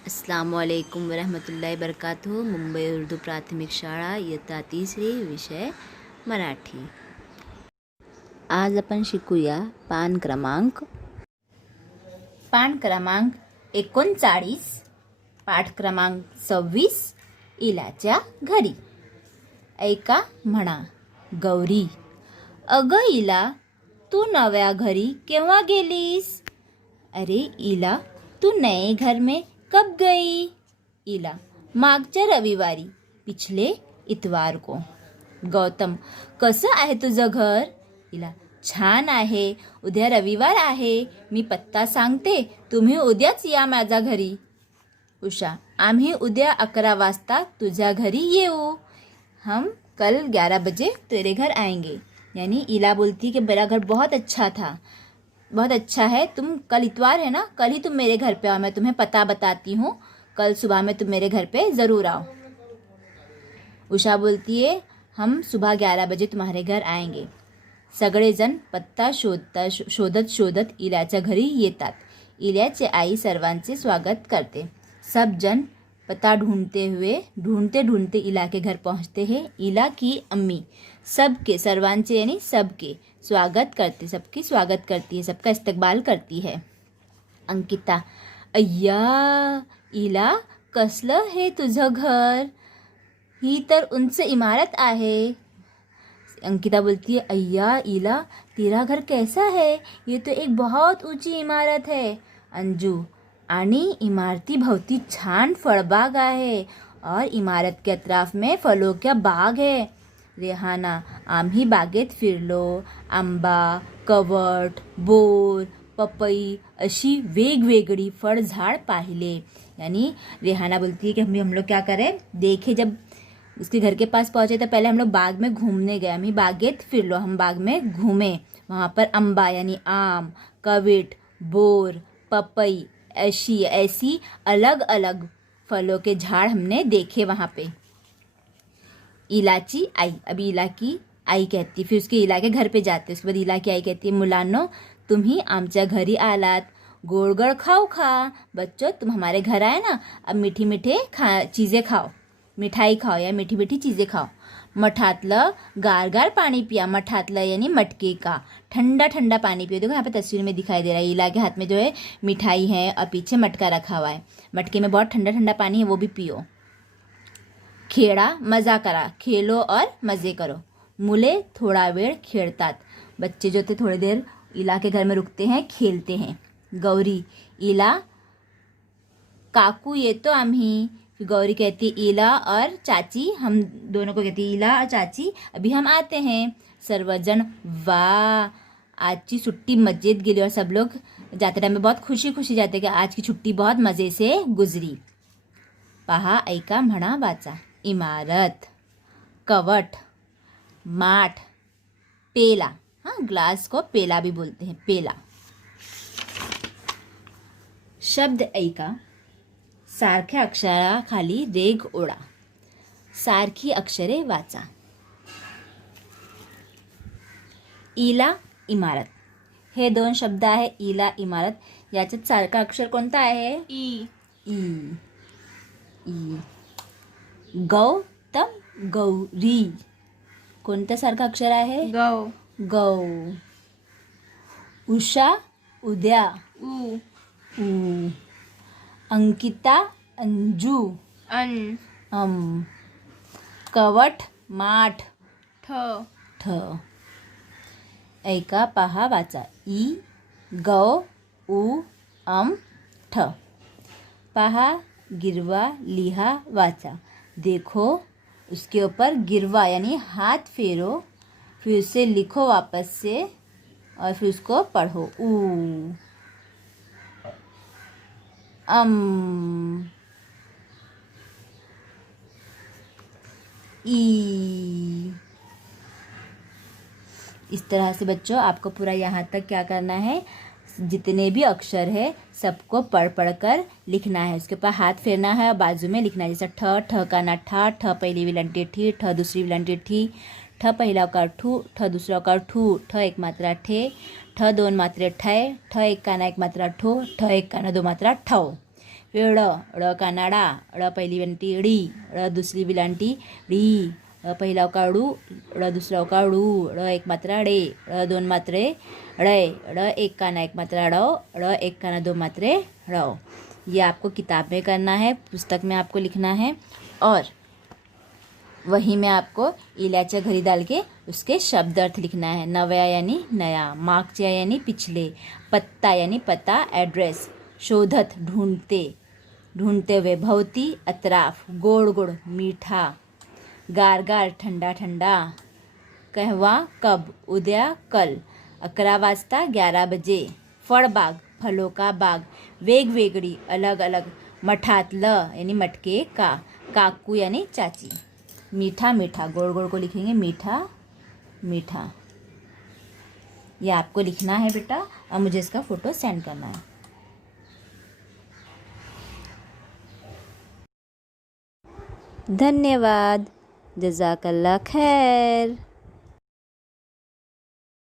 अस्सलामुअलैकुम वरहमतुल्लाहि वबरकातुहू। मुंबई उर्दू प्राथमिक शाळा इयत्ता तिसरी, विषय मराठी। आज आपण शिकूया पान क्रमांक 39, पाठ क्रमांक 26, इलाच्या घरी। ऐका म्हणा, गौरी, अगं इला, तू नव्या घरी केव्हा गेलीस? अरे इला, तू नए घर में कब गई? इला, मागच्या रविवारी, पिछले इतवार को। गौतम, कसं आहे तुझं घर? इला, छान आहे, उद्या रविवार आहे, मी पत्ता सांगते, तुम्ही उद्याच या माझ्या घरी। उषा, आम्ही उद्या 11 वाजता तुझ्या घरी येऊ। हम कल 11 बजे तेरे घर आएंगे। यानी इला बोलती कि मेरा घर बहुत अच्छा था, बहुत अच्छा है, तुम कल इतवार है ना, कल ही तुम मेरे घर पे आओ, मैं तुम्हें पता बताती हूँ, कल सुबह में तुम मेरे घर पे ज़रूर आओ। उषा बोलती है हम सुबह 11 बजे तुम्हारे घर आएंगे। सगळेजण पत्ता शोधत इल्याच्या घरी येतात। इल्याची आई सर्वांचे स्वागत करते। सब जन पता ढूंढते इला के घर पहुंचते हैं। इला की अम्मी सबके, सर्वांचे यानी सबके स्वागत करते, सबकी स्वागत करती है, सबका इस्तकबाल करती है। अंकिता, अय्या इला, कसलं हे तुझं घर? ही तर उंच इमारत आहे। अंकिता बोलती है अय्या इला, तेरा घर कैसा है? ये तो एक बहुत ऊंची इमारत है। अंजू, आणि इमारती भोवती छान फळबाग आहे और इमारत के अतराफ में फलों का बाग है। रेहाना, आम्ही बागेत फिरलो, आंबा, कवट, बोर, पपई अशी वेगवेगळी फळझाड पाहिले। यानी रेहाना बोलती है कि हम लोग क्या करें, देखे जब उसके घर के पास पहुँचे तो पहले हम लोग बाग में घूमने गए, हम बागेत फिरलो, हम बाग में घूमे, वहाँ पर अम्बा यानी आम, कविट, बोर, पपई ऐसी अलग अलग फलों के झाड़ हमने देखे वहाँ पे। इलाची आई, अभी इला की आई कहती, फिर उसके इला के घर पे जाते, उसके बाद इला की आई कहती है मुलांनो, तुम्ही आमच्या घरी आलात, गोड खाऊ खा। बच्चों, तुम हमारे घर आए ना, अब मीठी चीज़ें खाओ, मिठाई खाओ या मीठी चीज़ें खाओ। मठातलं गार पानी पिया, मठातलं यानी मटके का ठंडा पानी पियो। देखो यहाँ पे तस्वीर में दिखाई दे रहा है, इला के हाथ में जो है मिठाई है और पीछे मटका रखा हुआ है, मटके में बहुत ठंडा पानी है, वो भी पियो। खेळा, मजा करा, खेलो और मज़े करो। मुले थोड़ा वेळ खेळतात, बच्चे जो थे थोड़ी देर इला के घर में रुकते हैं, खेलते हैं। गौरी, इला, काकू ये तो आम्ही। गौरी कहती इला और चाची, हम दोनों को कहती इला और चाची, अभी हम आते हैं। सर्वजन, वाह, आज की छुट्टी मजेत गेली, और सब लोग जाते टाइम में बहुत खुशी जाते कि आज की छुट्टी बहुत मज़े से गुजरी। पहा, ऐका, म्हणा, वाचा। इमारत, कवट, माठ, पेला, हाँ ग्लास को पेला भी बोलते हैं, पेला। शब्द ऐका, सारख्या अक्षराखाली रेघ ओढा, सारखी अक्षरे वाचा। इला, इमारत, हे दोन शब्द आहे, इला, इमारत, याच्यात सारखा अक्षर कोणता आहे? ई। गौतम, गौरी, कोणतं सारखं अक्षर आहे? गौ। उषा, उद्या, ऊ। अंकिता, अंजू, कवट, माठ, ठ। ऐका, पहा, वाचा। ई, गौ, उ, ठ। पहा, गिरवा, लिहा, वाचा। देखो, उसके ऊपर गिरवा यानी हाथ फेरो, फिर उसे लिखो वापस से और फिर उसको पढ़ो। ऊ, ई। इस तरह से बच्चों आपको पूरा यहाँ तक क्या करना है, जितने भी अक्षर है सबको पढ़ कर लिखना है, उसके ऊपर हाथ फेरना है और बाजू में लिखना है। जैसे ठ का ना ठ पहली विलंटी ठी, ठ दूसरी विलंटी ठी, ठ पहिला उकार ठू, ठ दूसरा उकार ठू, ठ एक मात्रा ठे, ठ दोन मात्रे ठय, ठ एक काना एक मात्रा ठो, ठ एक काना दो मात्रा ठव। फिर ड़ का नाड़ा, ड़ पहली वेलांटी ड़ी, ड़ दूसरी वेलांटी ड़ी, ड़ पहिला उकार ड़ू, ड़ दूसरा उकार ड़ू, ड़ एक मात्रा ड़े, ड़ दोन मात्रे ड़े, ड़ एक काना एक मात्रा ड़ो, ड़ एक काना दो मात्रे ड़ो। ये आपको किताब में करना है, पुस्तक में आपको लिखना है और वहीं में आपको इल्याच्या घरी डाल के उसके शब्द अर्थ लिखना है। नव्या यानी नया, मागच्या यानी पिछले, पत्ता यानी पता एड्रेस, शोधत ढूंढते, ढूंढते हुए, भवती अतराफ, गोड गोड मीठा, गार गार ठंडा ठंडा, कहवा कब, उद्या कल, 11 वाजता 11 बजे, फळबाग फलों का बाग, वेगवेगळी अलग अलग, मठातलं यानी मटके का, काकू यानी चाची। मीठा मीठा, गोड़ गोड़ को लिखेंगे मीठा मीठा। ये आपको लिखना है बेटा और मुझे इसका फ़ोटो सेंड करना है। धन्यवाद। जज़ाकल्लाह खैर।